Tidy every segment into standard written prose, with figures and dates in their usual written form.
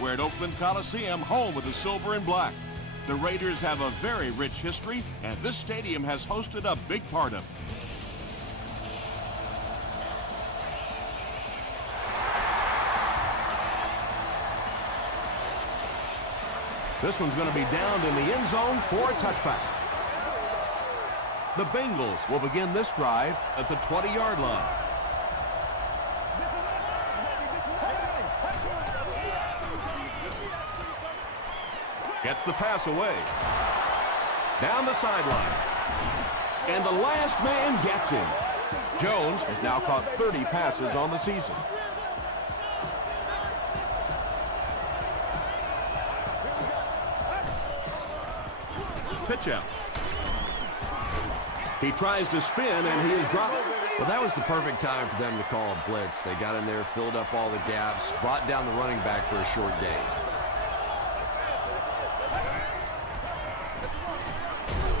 We're at Oakland Coliseum, home of the silver and black. The Raiders have a very rich history, and this stadium has hosted a big part of it. This one's going to be downed in the end zone for a touchback. The Bengals will begin this drive at the 20-yard line. Gets the pass away. Down the sideline. And the last man gets him. Jones has now caught 30 passes on the season. Pitch out. He tries to spin, and he is dropped. Well, that was the perfect time for them to call a blitz. They got in there, filled up all the gaps, brought down the running back for a short gain.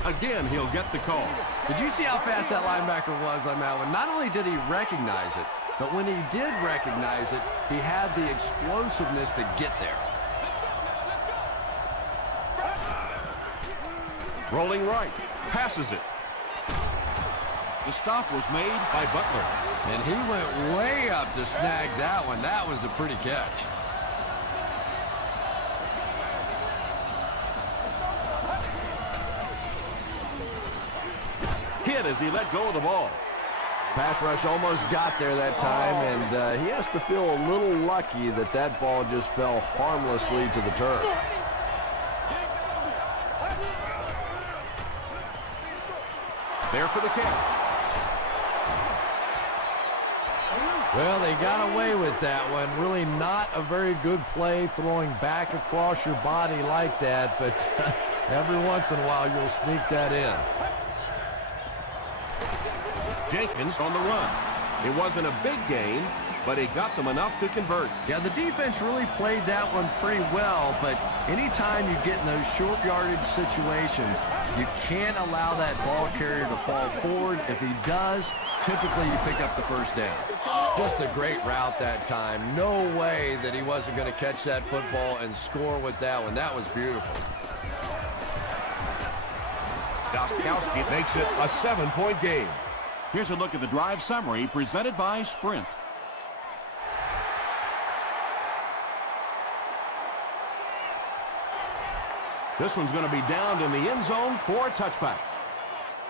Again, he'll get the call. Did you see how fast that linebacker was on that one? Not only did he recognize it, but when he did recognize it, he had the explosiveness to get there. Rolling right, passes it. The stop was made by Butler. And he went way up to snag that one. That was a pretty catch. Hit as he let go of the ball. Pass rush almost got there that time, and he has to feel a little lucky that that ball just fell harmlessly to the turf. There for the catch. Well, they got away with that one. Really not a very good play throwing back across your body like that, but every once in a while you'll sneak that in. Jenkins on the run. It wasn't a big gain, but he got them enough to convert. Yeah, the defense really played that one pretty well, but anytime you get in those short yardage situations, you can't allow that ball carrier to fall forward. If he does, typically you pick up the first down. Just a great route that time. No way that he wasn't going to catch that football and score with that one. That was beautiful. Gostkowski makes it a 7-point game. Here's a look at the drive summary presented by Sprint. This one's going to be downed in the end zone for a touchback.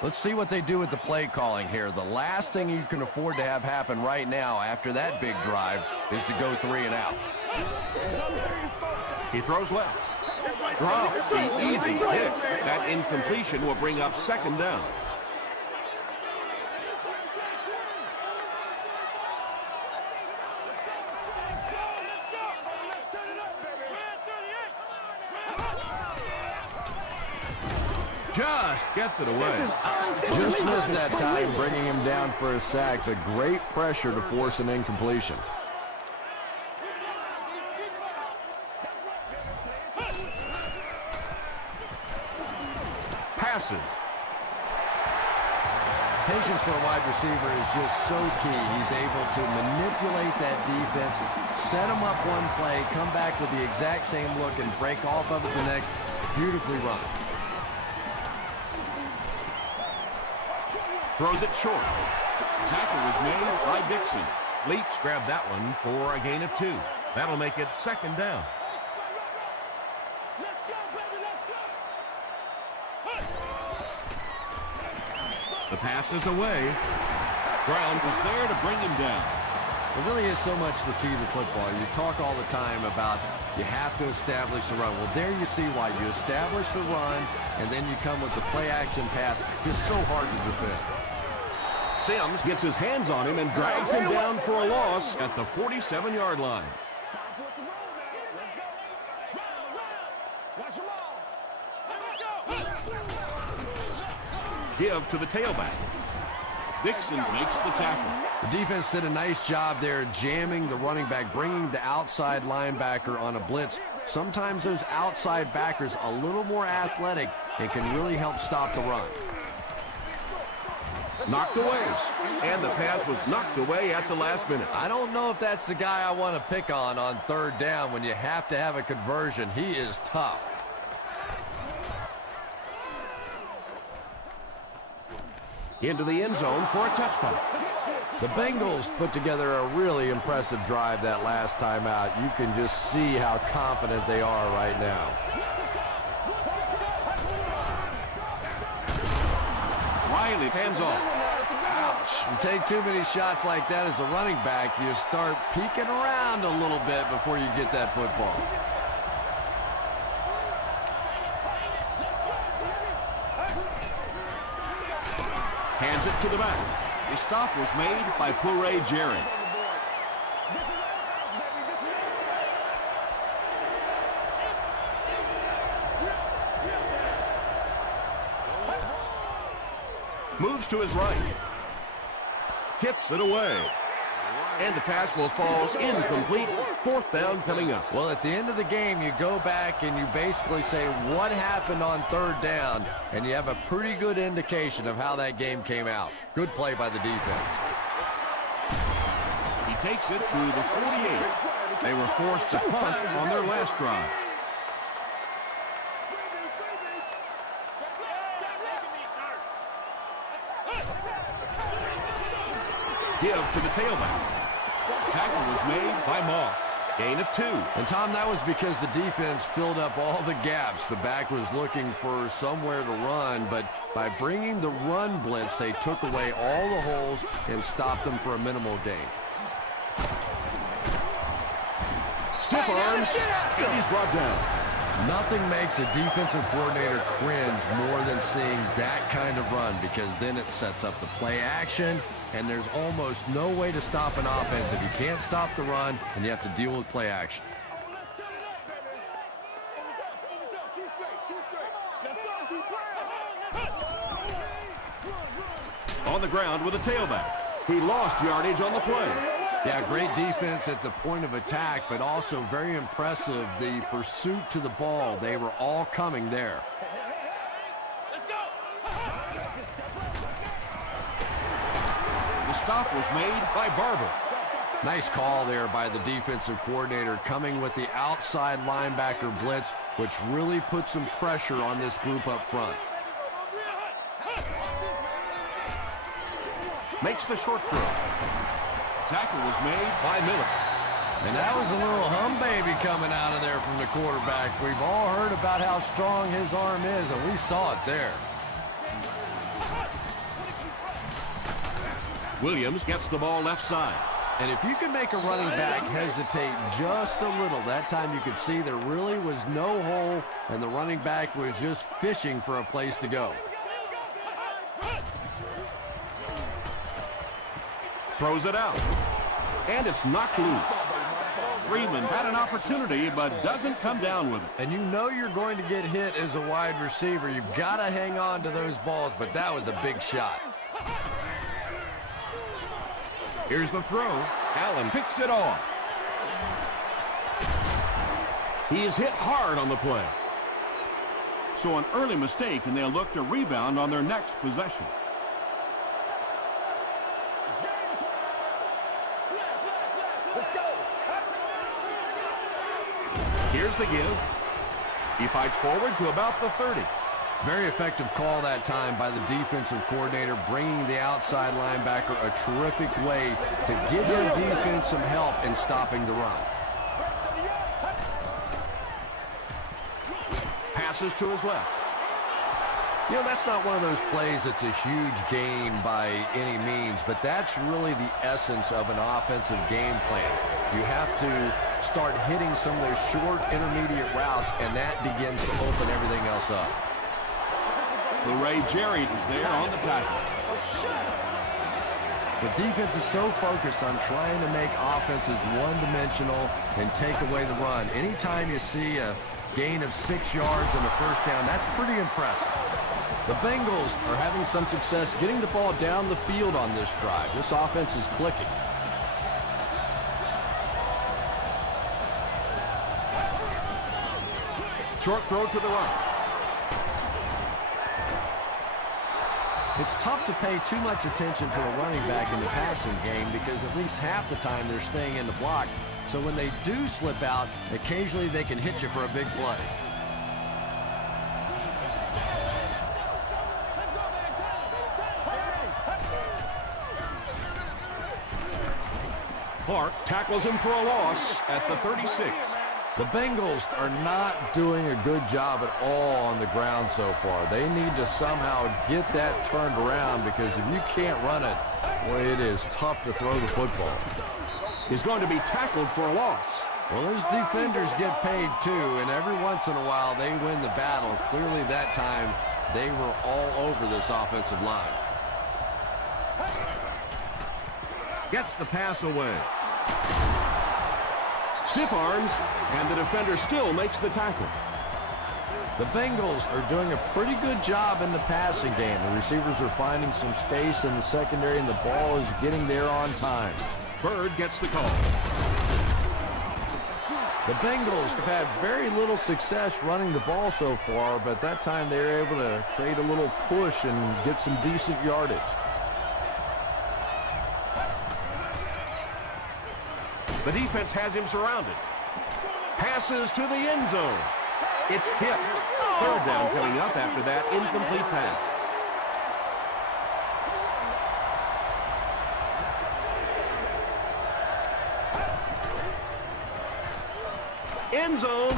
Let's see what they do with the play calling here. The last thing you can afford to have happen right now after that big drive is to go 3 and out. He throws left. Drops the easy hit. That incompletion will bring up second down. Just gets it away. Just missed that time, bringing him down for a sack, but great pressure to force an incompletion. Passing. Patience for a wide receiver is just so key. He's able to manipulate that defense, set him up one play, come back with the exact same look, and break off of it the next. Beautifully run. Throws it short. Tackle was made by Dixon. Leach grabbed that one for a gain of 2. That'll make it second down. The pass is away. Brown was there to bring him down. It really is so much the key to football. You talk all the time about you have to establish the run. Well, there you see why. You establish the run, and then you come with the play-action pass. Just so hard to defend. Sims gets his hands on him and drags him down for a loss at the 47-yard line. Give to the tailback. Dixon makes the tackle. The defense did a nice job there jamming the running back, bringing the outside linebacker on a blitz. Sometimes those outside backers a little more athletic and can really help stop the run. Knocked away. And the pass was knocked away at the last minute. I don't know if that's the guy I want to pick on third down when you have to have a conversion. He is tough. Into the end zone for a touchdown. The Bengals put together a really impressive drive that last time out. You can just see how confident they are right now. Riley hands off. Ouch. You take too many shots like that as a running back, you start peeking around a little bit before you get that football. Hands it to the back. The stop was made by Purray Jerry. Moves to his right. Tips it away. And the pass will fall incomplete. Fourth down coming up. Well, at the end of the game, you go back and you basically say what happened on third down, and you have a pretty good indication of how that game came out. Good play by the defense. He takes it to the 48. They were forced to punt on their last drive. Give to the tailback. Tackle was made by Moss. Gain of 2. And, Tom, that was because the defense filled up all the gaps. The back was looking for somewhere to run, but by bringing the run blitz, they took away all the holes and stopped them for a minimal gain. Stiff arms, and he's brought down. Nothing makes a defensive coordinator cringe more than seeing that kind of run, because then it sets up the play action, and there's almost no way to stop an offense if you can't stop the run and you have to deal with play action. On the ground with a tailback. He lost yardage on the play. Yeah, great defense at the point of attack, but also very impressive the pursuit to the ball. They were all coming there. The stop was made by Barber. Nice call there by the defensive coordinator, coming with the outside linebacker blitz, which really put some pressure on this group up front. Makes the short throw. Tackle was made by Miller. And that was a little hum baby coming out of there from the quarterback. We've all heard about how strong his arm is, and we saw it there. Williams gets the ball left side. And if you can make a running back hesitate just a little, that time you could see there really was no hole, and the running back was just fishing for a place to go. Throws it out. And it's knocked loose. Freeman had an opportunity, but doesn't come down with it. And you know you're going to get hit as a wide receiver. You've got to hang on to those balls, but that was a big shot. Here's the throw. Allen picks it off. He is hit hard on the play. So an early mistake, and they'll look to rebound on their next possession. Here's the give. He fights forward to about the 30. Very effective call that time by the defensive coordinator, bringing the outside linebacker a terrific way to give their defense some help in stopping the run. Passes to his left. You know, that's not one of those plays that's a huge gain by any means, but that's really the essence of an offensive game plan. You have to start hitting some of those short intermediate routes, and that begins to open everything else up. Purray Jerry is there on the tackle. The defense is so focused on trying to make offenses one-dimensional and take away the run. Anytime you see a gain of 6 yards and a first down, that's pretty impressive. The Bengals are having some success getting the ball down the field on this drive. This offense is clicking. Short throw to the right. It's tough to pay too much attention to a running back in the passing game because at least half the time they're staying in the block. So when they do slip out, occasionally they can hit you for a big play. Clark tackles him for a loss at the 36. The Bengals are not doing a good job at all on the ground so far. They need to somehow get that turned around because if you can't run it, boy, it is tough to throw the football. He's going to be tackled for a loss. Well, those defenders get paid too, and every once in a while they win the battle. Clearly that time they were all over this offensive line. Gets the pass away. Stiff arms, and the defender still makes the tackle. The Bengals are doing a pretty good job in the passing game. The receivers are finding some space in the secondary, and the ball is getting there on time. Bird gets the call. The Bengals have had very little success running the ball so far, but that time they were able to create a little push and get some decent yardage. The defense has him surrounded. Passes to the end zone. It's tipped. Third down coming up after that incomplete pass. End zone.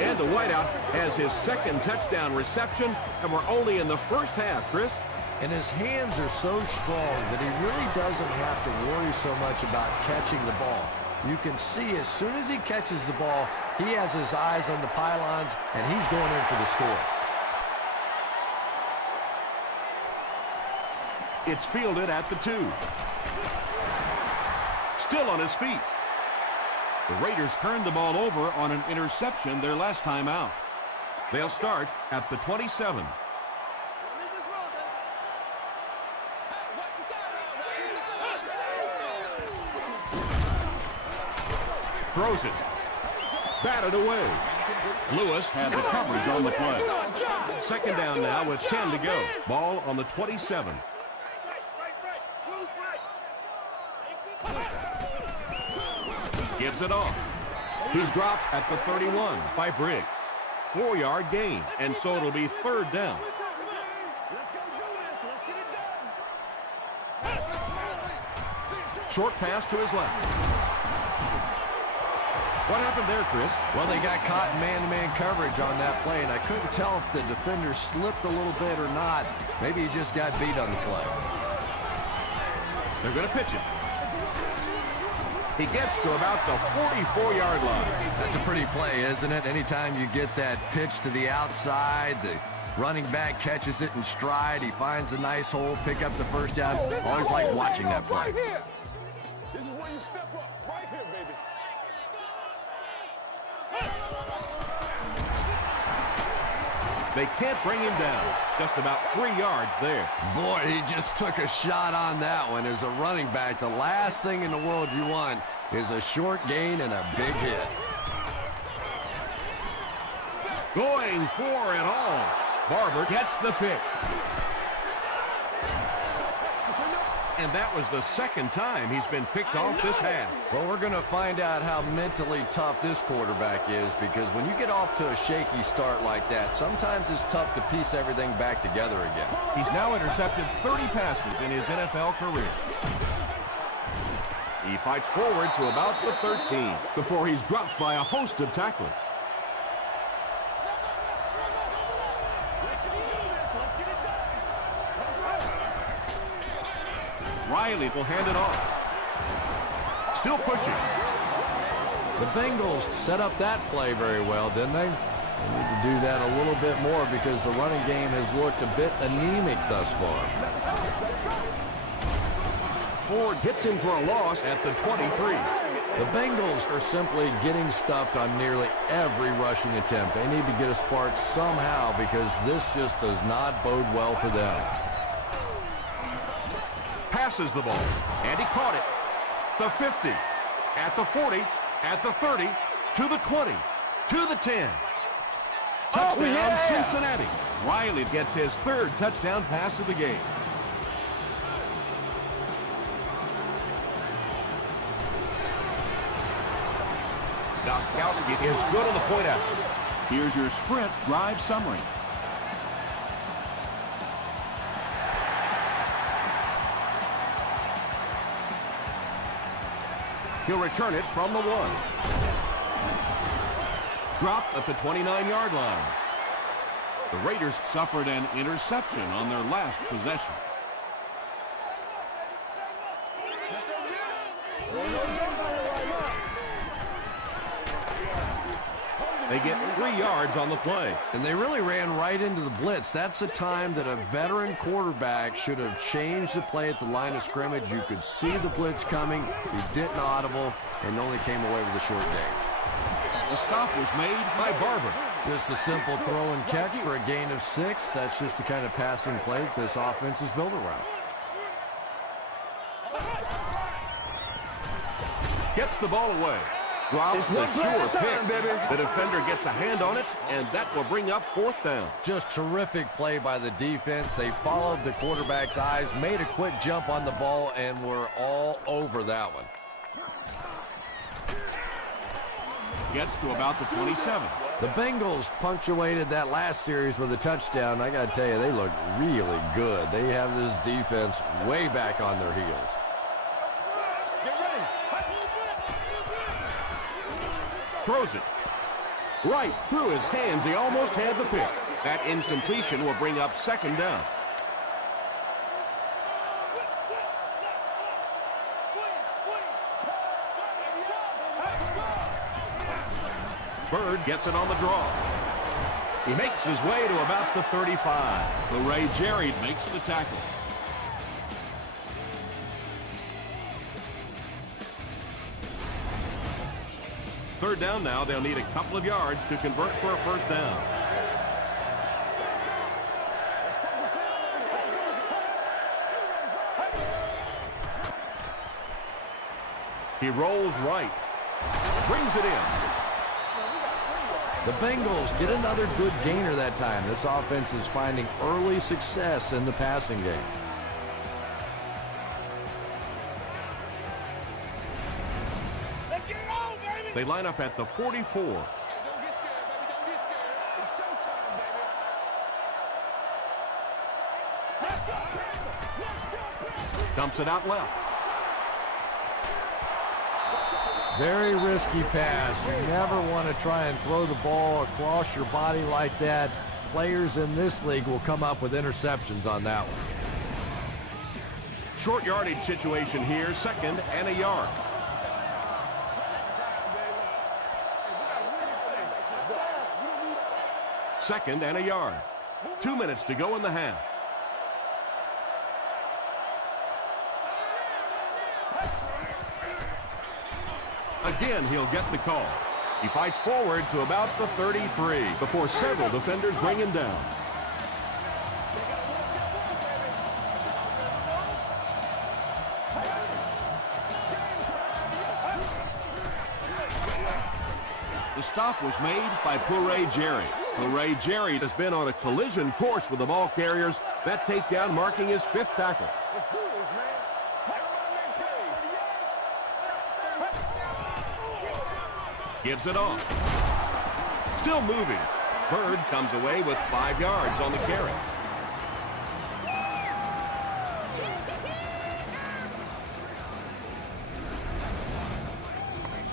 And the wideout has his second touchdown reception, and we're only in the first half, Chris. And his hands are so strong that he really doesn't have to worry so much about catching the ball. You can see as soon as he catches the ball, he has his eyes on the pylons, and he's going in for the score. It's fielded at the 2. Still on his feet. The Raiders turned the ball over on an interception their last time out. They'll start at the 27. Throws it. Batted away. Lewis had the coverage on the play. Second down now with 10 to go. Ball on the 27. Gives it off. He's dropped at the 31 by Briggs. 4-yard gain, and so it'll be third down. Short pass to his left. What happened there, Chris? Well, they got caught in man-to-man coverage on that play, and I couldn't tell if the defender slipped a little bit or not. Maybe he just got beat on the play. They're going to pitch it. He gets to about the 44-yard line. That's a pretty play, isn't it? Anytime you get that pitch to the outside, the running back catches it in stride. He finds a nice hole, pick up the first down. Always like watching that play. This is where you step up. Right here, baby. They can't bring him down. Just about 3 yards there. Boy, he just took a shot on that one. As a running back, the last thing in the world you want is a short gain and a big hit. Going for it all. Barber gets the pick. And that was the second time he's been picked off this half. Well, we're going to find out how mentally tough this quarterback is, because when you get off to a shaky start like that, sometimes it's tough to piece everything back together again. He's now intercepted 30 passes in his NFL career. He fights forward to about the 13 before he's dropped by a host of tacklers. Riley will hand it off. Still pushing. The Bengals set up that play very well, didn't they? They need to do that a little bit more because the running game has looked a bit anemic thus far. Ford hits him for a loss at the 23. The Bengals are simply getting stuffed on nearly every rushing attempt. They need to get a spark somehow because this just does not bode well for them. Passes the ball, and he caught it. The 50, at the 40, at the 30, to the 20, to the 10. Touchdown, Cincinnati. Riley gets his third touchdown pass of the game. Gostkowski is good on the point out. Here's your sprint drive summary. He'll return it from the 1. Dropped at the 29-yard line. The Raiders suffered an interception on their last possession. They get 3 yards on the play. And they really ran right into the blitz. That's a time that a veteran quarterback should have changed the play at the line of scrimmage. You could see the blitz coming. He didn't audible and only came away with a short gain. The stop was made by Barber. Just a simple throw and catch for a gain of 6. That's just the kind of passing play this offense is built around. Gets the ball away. Drops the sure pick. The defender gets a hand on it, and that will bring up 4th down. Just terrific play by the defense. They followed the quarterback's eyes, made a quick jump on the ball, and were all over that one. Gets to about the 27. The Bengals punctuated that last series with a touchdown. I got to tell you, they look really good. They have this defense way back on their heels. Throws it right through his hands. He almost had the pick. That incompletion will bring up 2nd down. Bird gets it on the draw. He makes his way to about the 35. Ray Jerry makes the tackle. Third down now. They'll need a couple of yards to convert for a 1st down. He rolls right. Brings it in. The Bengals get another good gainer that time. This offense is finding early success in the passing game. They line up at the 44. Don't get scared, baby. Don't get scared. It's showtime, baby. Dumps it out left. Very risky pass. You never want to try and throw the ball across your body like that. Players in this league will come up with interceptions on that one. Short yardage situation here. 2nd and a yard. Second and a yard. 2 minutes to go in the half. Again, he'll get the call. He fights forward to about the 33 before several defenders bring him down. The stop was made by Ray Jerry. Ray Jerry has been on a collision course with the ball carriers. That takedown marking his 5th tackle. Let's do this, man. Gives it off. Still moving. Bird comes away with 5 yards on the carry.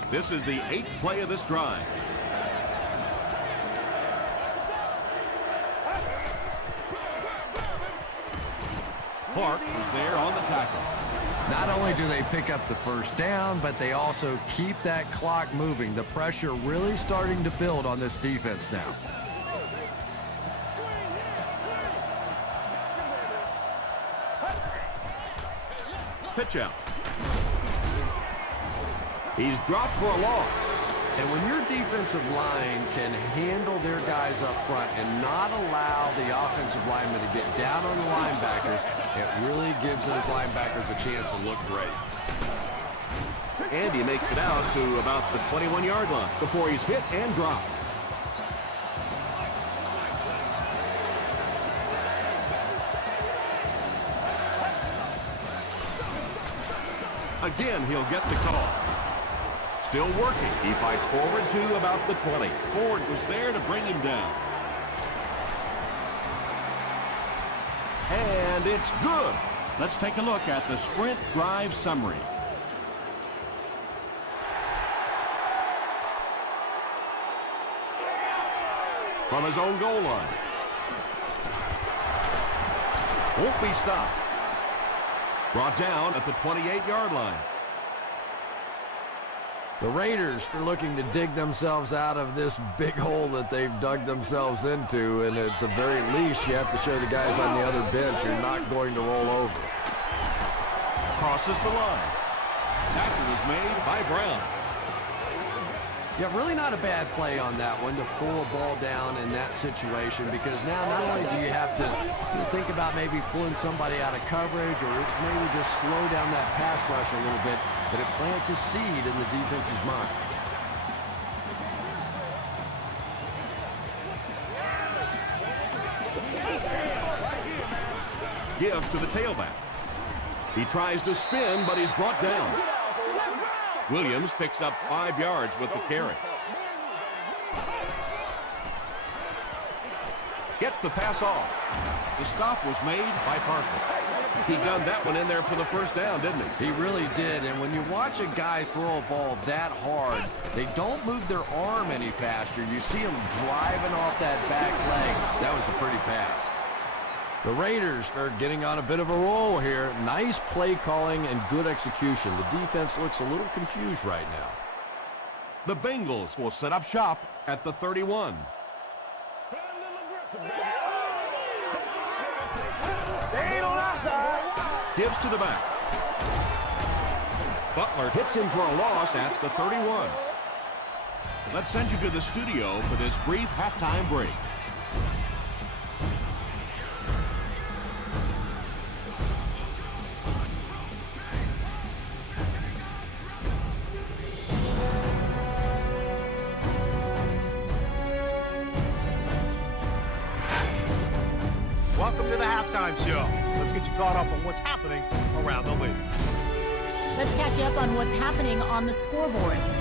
This is the 8th play of this drive. Clark was there on the tackle. Not only do they pick up the 1st down, but they also keep that clock moving. The pressure really starting to build on this defense now. Pitch out. He's dropped for a loss. And when your defensive line can handle their guys up front and not allow the offensive linemen to get down on the linebackers, it really gives those linebackers a chance to look great. And he makes it out to about the 21-yard line before he's hit and dropped. Again, he'll get the call. Still working. He fights forward to about the 20. Ford was there to bring him down. And it's good. Let's take a look at the sprint drive summary. From his own goal line. Won't be stopped. Brought down at the 28-yard line. The Raiders are looking to dig themselves out of this big hole that they've dug themselves into, and at the very least, you have to show the guys on the other bench you're not going to roll over. Crosses the line. Tackle is made by Brown. Yeah, really not a bad play on that one to pull a ball down in that situation, because now not only do you have to think about maybe pulling somebody out of coverage or maybe just slow down that pass rush a little bit, but it plants a seed in the defense's mind. Give to the tailback. He tries to spin, but he's brought down. Williams picks up 5 yards with the carry. Gets the pass off. The stop was made by Parker. He gunned that one in there for the first down, didn't he? He really did, and when you watch a guy throw a ball that hard, they don't move their arm any faster. You see them driving off that back leg. That was a pretty pass. The Raiders are getting on a bit of a roll here. Nice play calling and good execution. The defense looks a little confused right now. The Bengals will set up shop at the 31. Gives to the back. Butler hits him for a loss at the 31. Let's send you to the studio for this brief halftime break. Welcome to the halftime show. Let's get you caught up on what's happening around the league. Let's catch you up on what's happening on the scoreboards.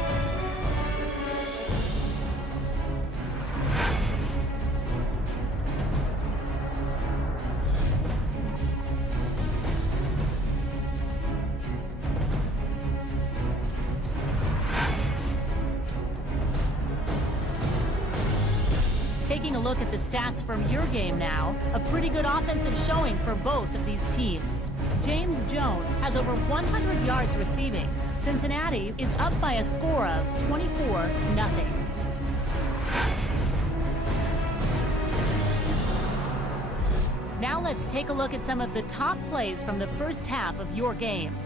Taking a look at the stats from your game now, a pretty good offensive showing for both of these teams. James Jones has over 100 yards receiving. Cincinnati is up by a score of 24-0. Now let's take a look at some of the top plays from the first half of your game.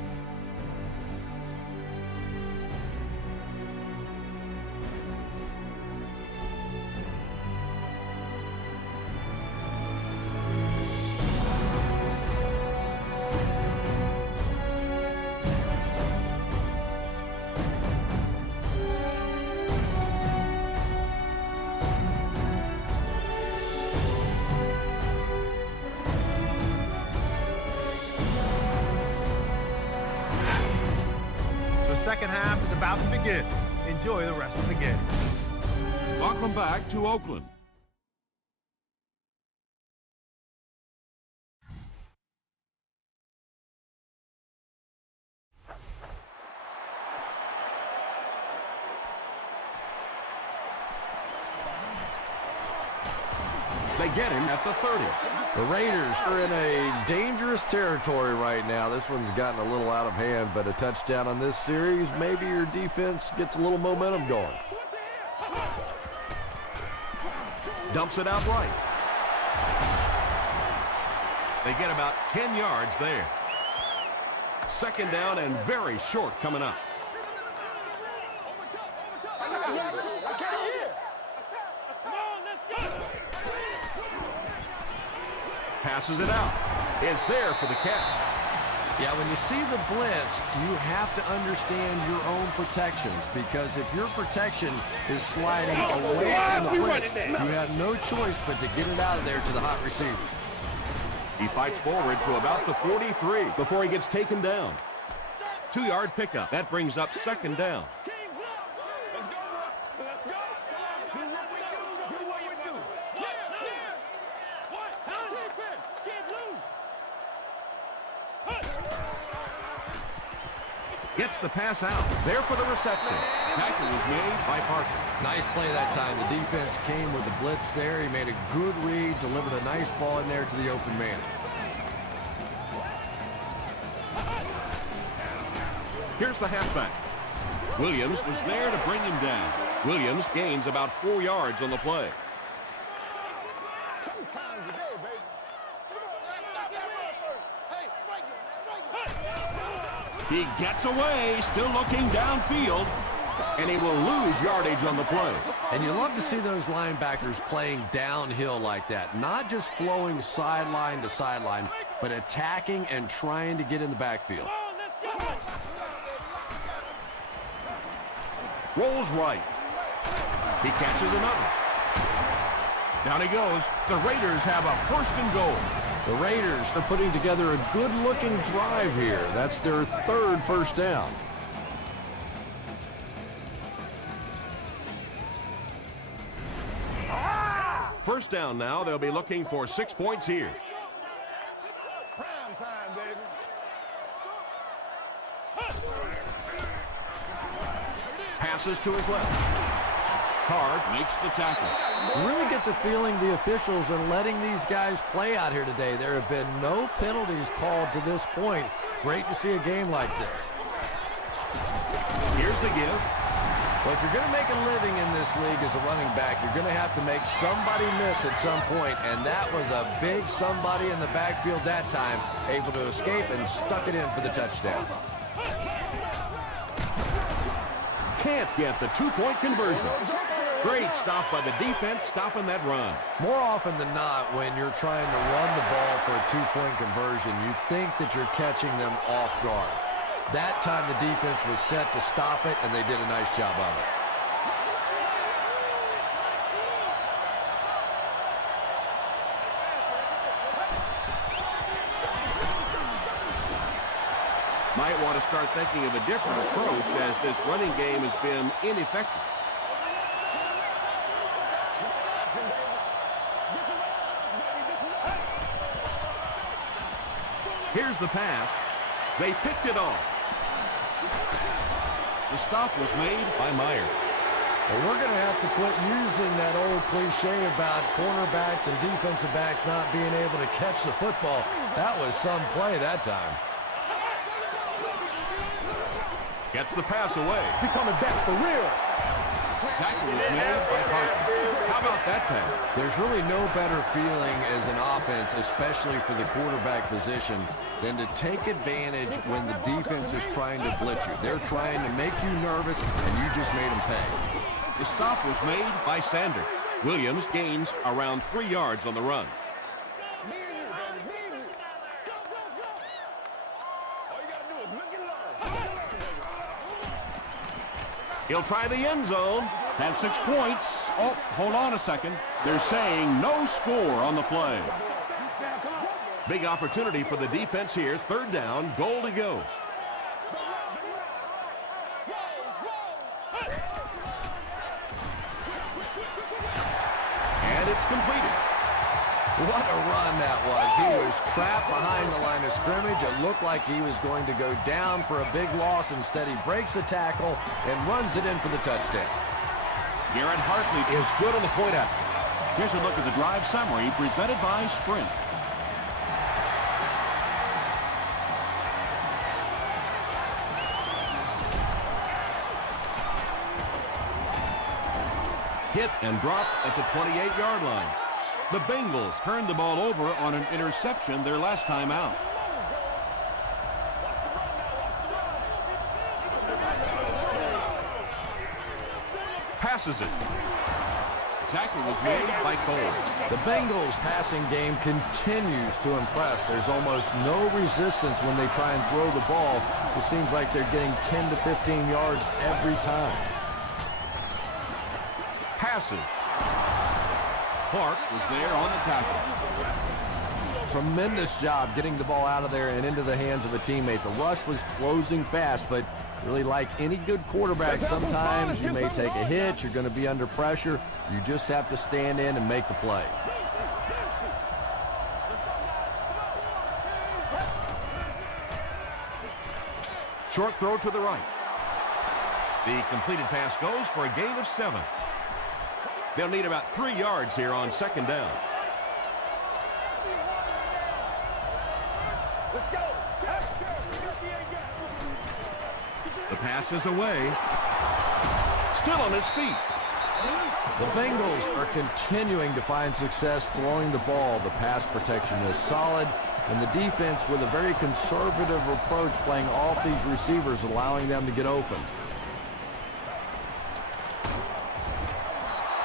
The second half is about to begin. Enjoy the rest of the game. Welcome back to Oakland. They get him at the 30. The Raiders are in a dangerous territory right now. This one's gotten a little out of hand, but a touchdown on this series, maybe your defense gets a little momentum going. Dumps it out right. They get about 10 yards there. Second down and very short coming up. Passes it out. It's there for the catch. Yeah, when you see the blitz, you have to understand your own protections, because if your protection is sliding away from the blitz, you have no choice but to get it out of there to the hot receiver. He fights forward to about the 43 before he gets taken down. 2-yard pickup. That brings up 2nd down. Let's go, bro. Let's go. Do what we do. Do what we do. What? Defense. Get loose. Gets the pass out. There for the reception. Tackle was made by Parker. Nice play that time. The defense came with the blitz there. He made a good read, delivered a nice ball in there to the open man. Here's the halfback. Williams was there to bring him down. Williams gains about 4 yards on the play. Showtime today, baby. Come on, man. Stop that run first. Hey, break it. He gets away, still looking downfield, and he will lose yardage on the play. And you love to see those linebackers playing downhill like that. Not just flowing sideline to sideline, but attacking and trying to get in the backfield. Rolls right. He catches another. Down he goes. The Raiders have a 1st and goal. The Raiders are putting together a good-looking drive here. That's their 3rd first down. First down now. They'll be looking for 6 points here. Prime time, baby. Passes to his left. Hard makes the tackle. You really get the feeling the officials are letting these guys play out here today. There have been no penalties called to this point. Great to see a game like this. Here's the give. Well, if you're going to make a living in this league as a running back, you're going to have to make somebody miss at some point, and that was a big somebody in the backfield that time, able to escape and stuck it in for the touchdown. Can't get the 2-point conversion. Great stop by the defense, stopping that run. More often than not, when you're trying to run the ball for a 2-point conversion, you think that you're catching them off guard. That time the defense was set to stop it, and they did a nice job of it. Might want to start thinking of a different approach as this running game has been ineffective. Here's the pass. They picked it off. The stop was made by Meyer. Well, we're going to have to quit using that old cliche about cornerbacks and defensive backs not being able to catch the football. That was some play that time. Gets the pass away. He coming back for real. Tackle is made by Parker. How about that pass? There's really no better feeling as an offense, especially for the quarterback position, than to take advantage when the defense is trying to blitz you. They're trying to make you nervous, and you just made them pay. The stop was made by Sander. Williams gains around 3 yards on the run. Me and you, baby. Me and you. Go, go, go. All you got to do is look and learn. He'll try the end zone. Has 6 points. Oh, hold on a second. They're saying no score on the play. Big opportunity for the defense here. 3rd down, goal to go. And it's completed. What a run that was. He was trapped behind the line of scrimmage. It looked like he was going to go down for a big loss. Instead, he breaks the tackle and runs it in for the touchdown. Garrett Hartley is good on the point out. Here's a look at the drive summary presented by Sprint. Hit and dropped at the 28-yard line. The Bengals turned the ball over on an interception their last time out. Passes it. Tackle was made by Cole. The Bengals passing game continues to impress. There's almost no resistance when they try and throw the ball. It seems like they're getting 10 to 15 yards every time. Passes. Clark was there on the tackle. Tremendous job getting the ball out of there and into the hands of a teammate. The rush was closing fast, but really, like any good quarterback, sometimes you may take a hit. You're going to be under pressure. You just have to stand in and make the play. Short throw to the right. The completed pass goes for a gain of 7. They'll need about 3 yards here on second down. Let's go. The pass is away. Still on his feet. The Bengals are continuing to find success throwing the ball. The pass protection is solid, and the defense with a very conservative approach playing off these receivers, allowing them to get open.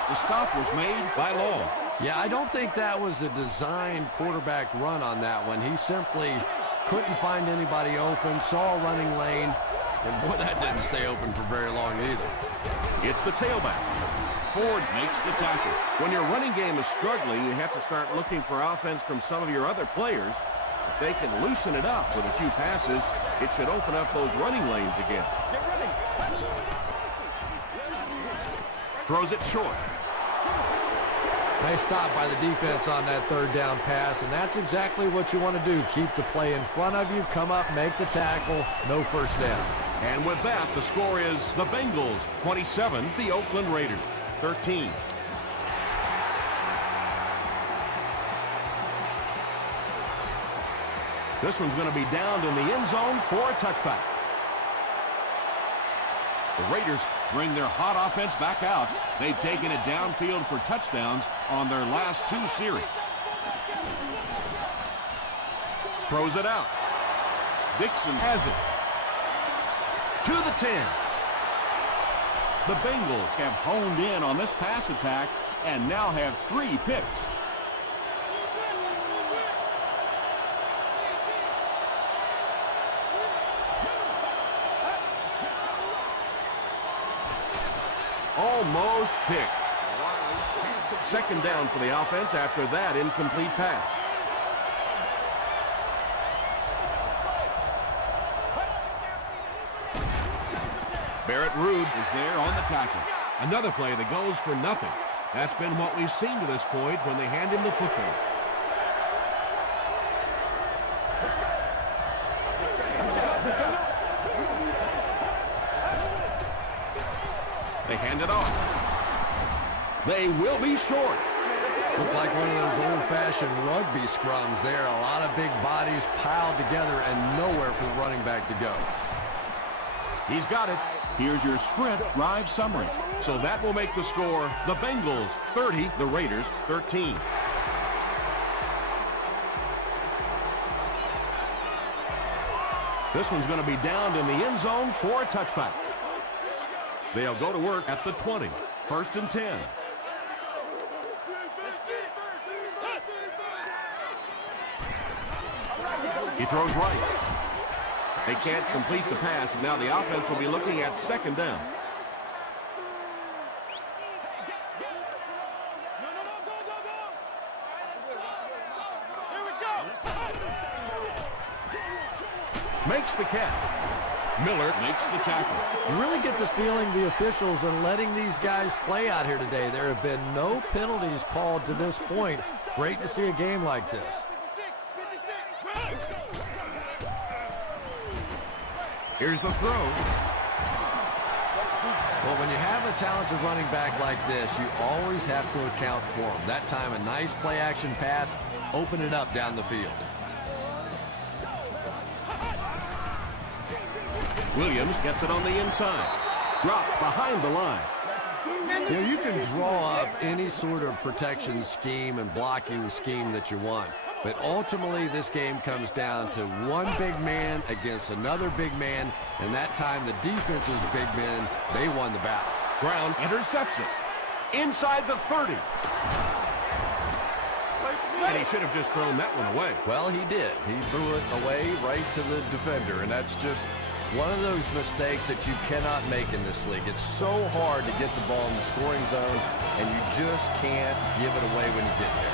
The stop was made by Long. Yeah, I don't think that was a designed quarterback run on that one. He simply couldn't find anybody open, saw a running lane, and boy, that didn't stay open for very long either. It's the tailback. Ford makes the tackle. When your running game is struggling, you have to start looking for offense from some of your other players. If they can loosen it up with a few passes, it should open up those running lanes again. Throws it short. Nice stop by the defense on that third down pass, and that's exactly what you want to do. Keep the play in front of you, come up, make the tackle, no first down. And with that, the score is the Bengals 27, the Oakland Raiders 13. This one's going to be downed in the end zone for a touchback. The Raiders bring their hot offense back out. They've taken it downfield for touchdowns on their last 2 series. Throws it out. Dixon has it. To the 10. The Bengals have honed in on this pass attack and now have 3 picks. Almost picked. Second down for the offense after that incomplete pass. Barrett Ruud is there on the tackle. Another play that goes for nothing. That's been what we've seen to this point when they hand him the football. They hand it off. They will be short. Looked like one of those old-fashioned rugby scrums there. A lot of big bodies piled together and nowhere for the running back to go. He's got it. Here's your sprint drive summary. So that will make the score the Bengals 30, the Raiders 13. This one's going to be downed in the end zone for a touchback. They'll go to work at the 20. 1st and 10. He throws right. They can't complete the pass, and now the offense will be looking at second down. Makes the catch. Miller makes the tackle. You really get the feeling the officials are letting these guys play out here today. There have been no penalties called to this point. Great to see a game like this. Here's the throw. Well, when you have a talented running back like this, you always have to account for him. That time, a nice play-action pass, open it up down the field. Williams gets it on the inside. Dropped behind the line. You know, you can draw up any sort of protection scheme and blocking scheme that you want. But ultimately, this game comes down to one big man against another big man. And that time, the defense's big men, they won the battle. Brown intercepts it. Inside the 30. And he should have just thrown that one away. Well, he did. He threw it away right to the defender. And that's just one of those mistakes that you cannot make in this league. It's so hard to get the ball in the scoring zone, and you just can't give it away when you get there.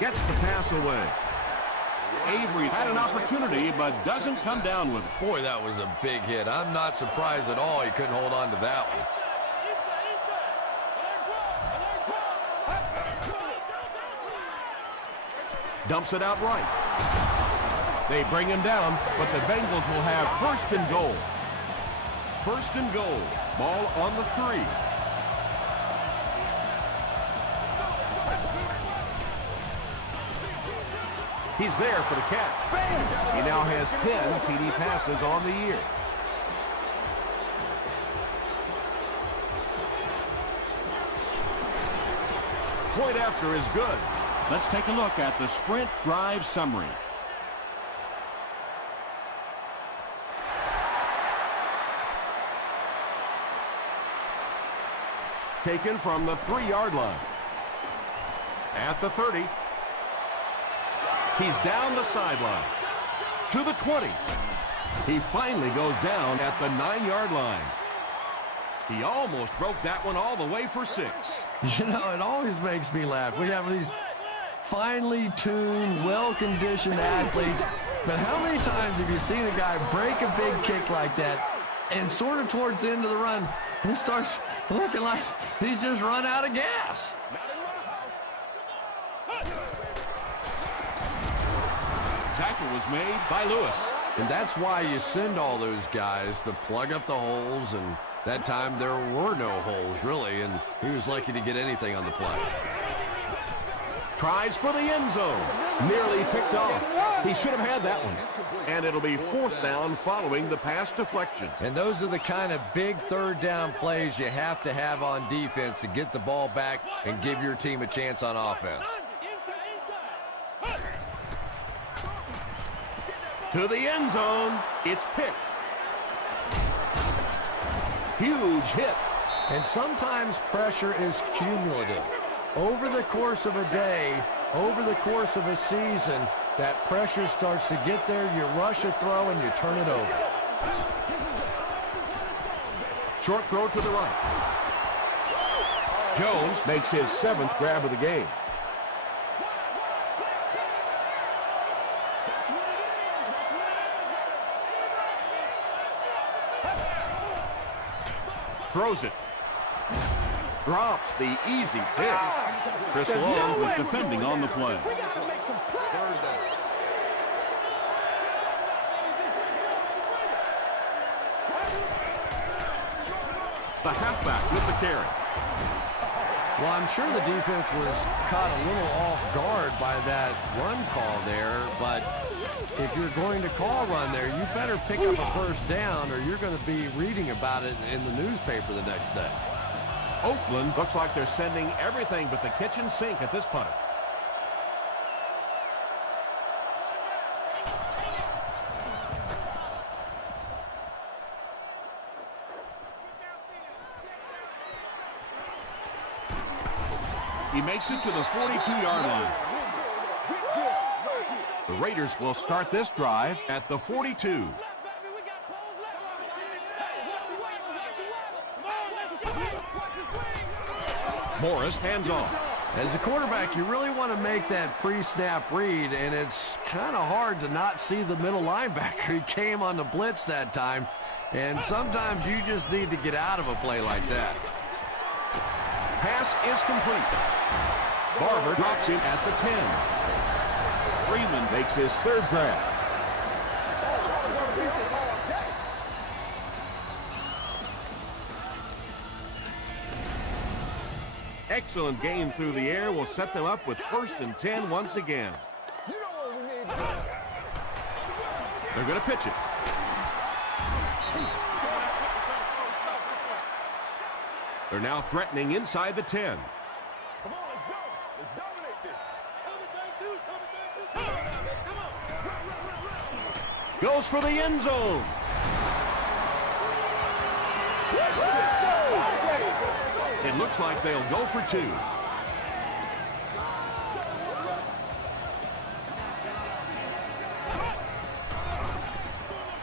Gets the pass away. Avery had an opportunity, but doesn't come down with it. Boy, that was a big hit. I'm not surprised at all he couldn't hold on to that one. Dumps it out right. They bring him down, but the Bengals will have first and goal. First and goal. Ball on the 3. He's there for the catch. He now has 10 TD passes on the year. Point after is good. Let's take a look at the sprint drive summary. Taken from the 3-yard line. At the 30. He's down the sideline. To the 20. He finally goes down at the 9-yard line. He almost broke that one all the way for 6. You know, it always makes me laugh. We have these finely tuned, well-conditioned athletes, but how many times have you seen a guy break a big kick like that and sort of towards the end of the run, he starts looking like he's just run out of gas? Tackle was made by Lewis. And that's why you send all those guys to plug up the holes, and that time there were no holes, really, and he was lucky to get anything on the play. Tries for the end zone. Nearly picked off. He should have had that one. And it'll be 4th down following the pass deflection. And those are the kind of big 3rd down plays you have to have on defense to get the ball back and give your team a chance on offense. To the end zone. It's picked. Huge hit. And sometimes pressure is cumulative. Over the course of a day, over the course of a season, that pressure starts to get there, you rush a throw, and you turn it over. Short throw to the right. Jones makes his 7th grab of the game. Throws it. Drops the easy pick. Chris Long was defending on the play. The halfback with the carry. Well, I'm sure the defense was caught a little off guard by that run call there, but if you're going to call run there, you better pick up a first down or you're going to be reading about it in the newspaper the next day. Oakland looks like they're sending everything but the kitchen sink at this punter. He makes it to the 42-yard line. The Raiders will start this drive at the 42. Morris hands off. As a quarterback, you really want to make that pre-snap read, and it's kind of hard to not see the middle linebacker. He came on the blitz that time, and sometimes you just need to get out of a play like that. Pass is complete. Barber drops him at the 10. Freeman makes his 3rd grab. Excellent game through the air will set them up with 1st and 10 once again. They're going to pitch it. They're now threatening inside the 10. Come on, let's go. Let's dominate this. Goes for the end zone. It looks like they'll go for 2.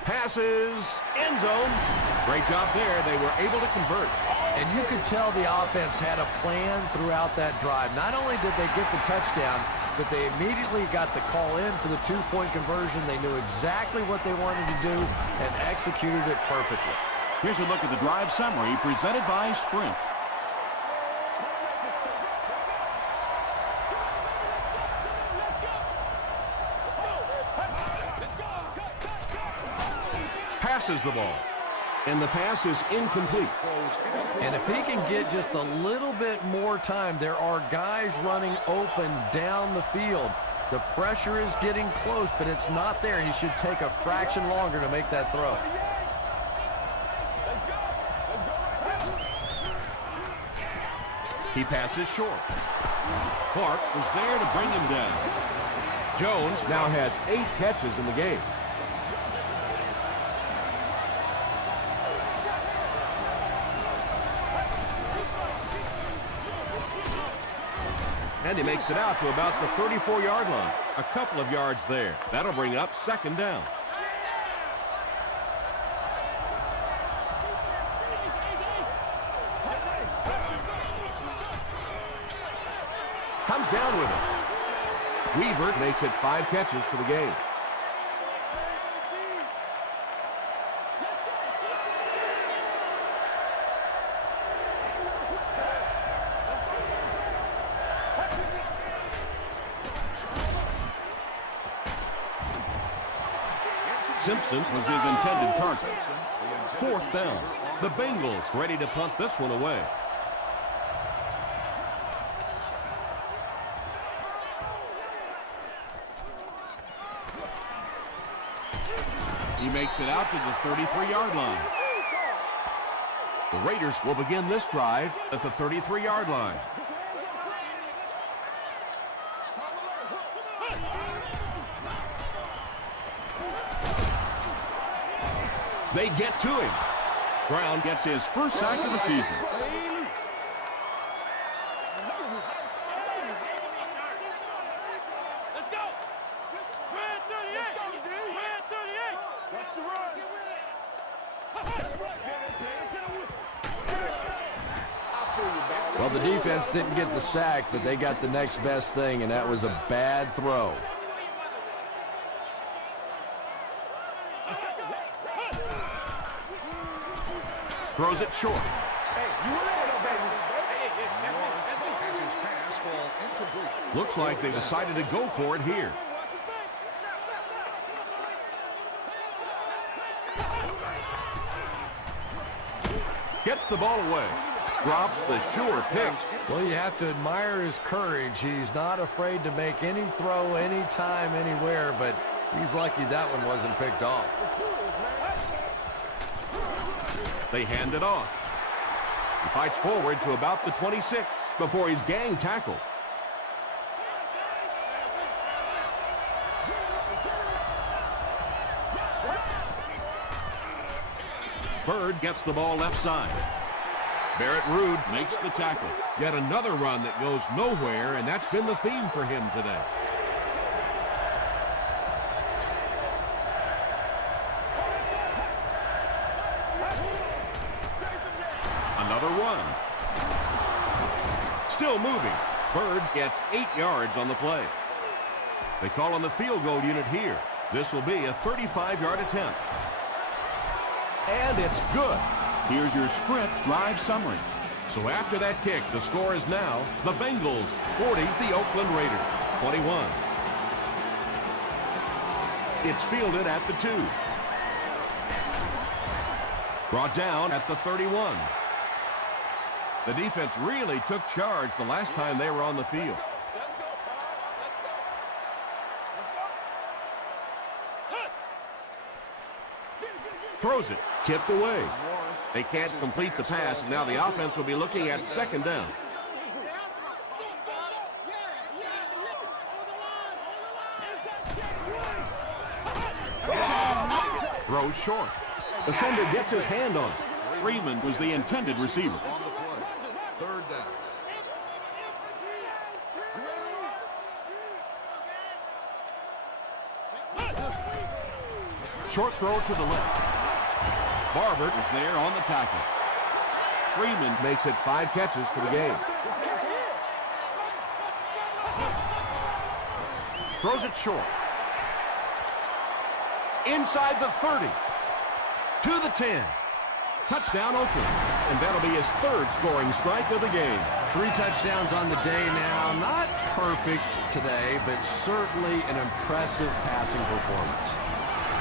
Passes, end zone. Great job there. They were able to convert. And you could tell the offense had a plan throughout that drive. Not only did they get the touchdown, but they immediately got the call in for the two-point conversion. They knew exactly what they wanted to do and executed it perfectly. Here's a look at the drive summary presented by Sprint. Passes the ball, and the pass is incomplete. And if he can get just a little bit more time, there are guys running open down the field. The pressure is getting close, but it's not there. He should take a fraction longer to make that throw. He passes short. Clark was there to bring him down. Jones now has 8 catches in the game. And he makes it out to about the 34-yard line. A couple of yards there. That'll bring up second down. Comes down with it. Weaver makes it 5 catches for the game. Simpson was his intended target. 4th down. The Bengals ready to punt this one away. He makes it out to the 33-yard line. The Raiders will begin this drive at the 33-yard line. They get to him. Brown gets his first sack of the season. Let's go. Red 38. Red 38. Watch the run. Well, the defense didn't get the sack, but they got the next best thing, and that was a bad throw. Throws it short. Looks like they decided to go for it here. Gets the ball away. Drops the sure pick. Well, you have to admire his courage. He's not afraid to make any throw, anytime, anywhere, but he's lucky that one wasn't picked off. They hand it off. He fights forward to about the 26 before he's gang tackled. Bird gets the ball left side. Barrett Ruud makes the tackle. Yet another run that goes nowhere, and that's been the theme for him today. Another one. Still moving. Bird gets 8 yards on the play. They call on the field goal unit here. This will be a 35-yard attempt. And it's good. Here's your Sprint drive summary. So after that kick, the score is now the Bengals 40, the Oakland Raiders 21. It's fielded at the 2. Brought down at the 31. The defense really took charge the last time they were on the field. Throws it, tipped away. They can't complete the pass, and now the offense will be looking at second down. Throws short. Defender gets his hand on it. Freeman was the intended receiver. On the play. 3rd down. Short throw to the left. Barber is there on the tackle. Freeman makes it 5 catches for the game. Throws it short. Inside the 30. To the 10. Touchdown, Oakland. And that'll be his third scoring strike of the game. 3 touchdowns on the day now. Not perfect today, but certainly an impressive passing performance.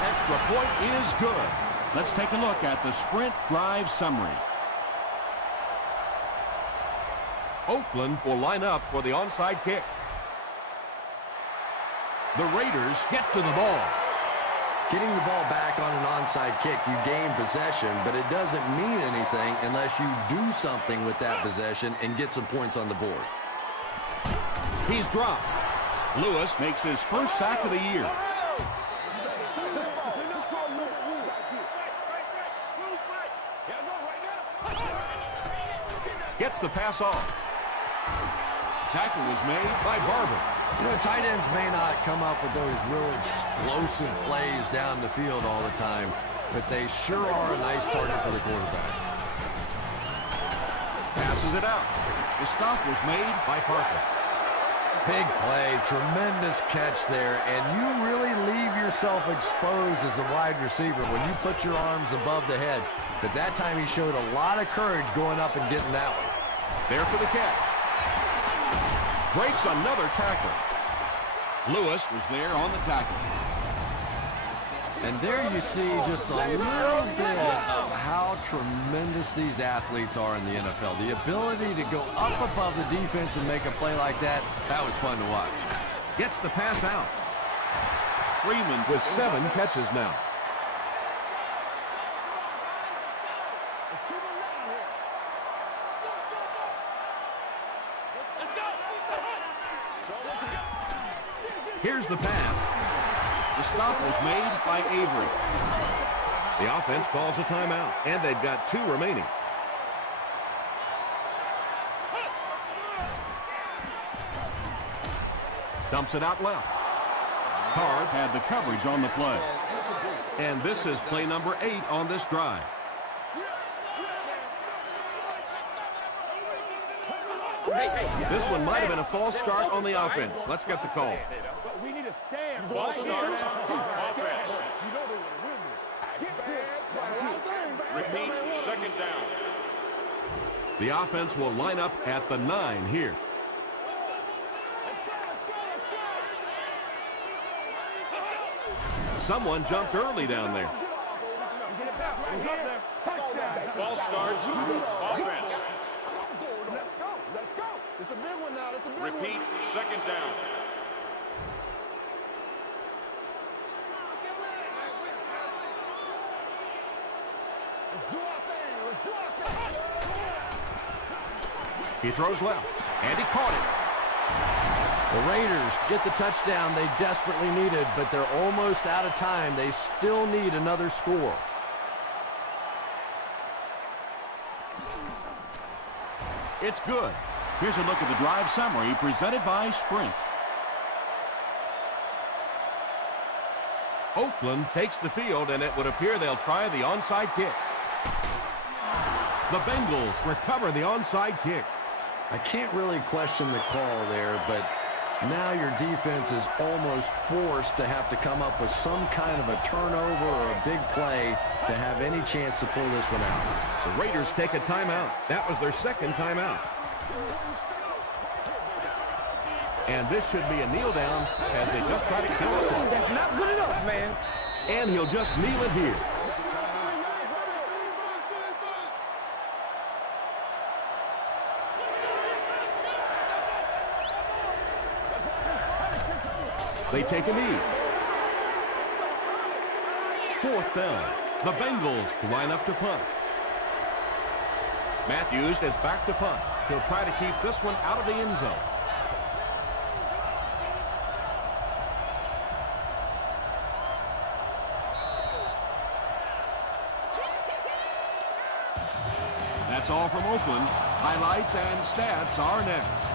Extra point is good. Let's take a look at the sprint drive summary. Oakland will line up for the onside kick. The Raiders get to the ball. Getting the ball back on an onside kick, you gain possession, but it doesn't mean anything unless you do something with that possession and get some points on the board. He's dropped. Lewis makes his first sack of the year. Gets the pass off. Tackle was made by Barber. You know, tight ends may not come up with those real explosive plays down the field all the time, but they sure are a nice target for the quarterback. Passes it out. The stop was made by Parker. Big play, tremendous catch there, and you really leave yourself exposed as a wide receiver when you put your arms above the head. But that time he showed a lot of courage going up and getting that one. There for the catch. Breaks another tackle. Lewis was there on the tackle. And there you see just a little bit of how tremendous these athletes are in the NFL. The ability to go up above the defense and make a play like that, that was fun to watch. Gets the pass out. Freeman with 7 catches now. Here's the pass. The stop was made by Avery. The offense calls a timeout, and they've got 2 remaining. Dumps it out left. Card had the coverage on the play. And this is play number 8 on this drive. This one might have been a false start on the offense. Let's get the call. We need to stand. False start. Offense. Repeat, second down. The offense will line up at the 9 here. Someone jumped early down there. He's up there. Touchdown. False start. Offense. Let's go. It's a big one now. It's a big one. Repeat, second down. Let's do our thing. Let's do our thing. He throws left, and he caught it. The Raiders get the touchdown they desperately needed, but they're almost out of time. They still need another score. It's good. Here's a look at the drive summary presented by Sprint. Oakland takes the field, and it would appear they'll try the onside kick. The Bengals recover the onside kick. I can't really question the call there, but now your defense is almost forced to have to come up with some kind of a turnover or a big play to have any chance to pull this one out. The Raiders take a timeout. That was their second timeout. And this should be a kneel down as they just try to kill the clock. That's not good enough, man. And he'll just kneel it here. They take a knee. 4th down. The Bengals line up to punt. Matthews is back to punt. He'll try to keep this one out of the end zone. That's all from Oakland. Highlights and stats are next.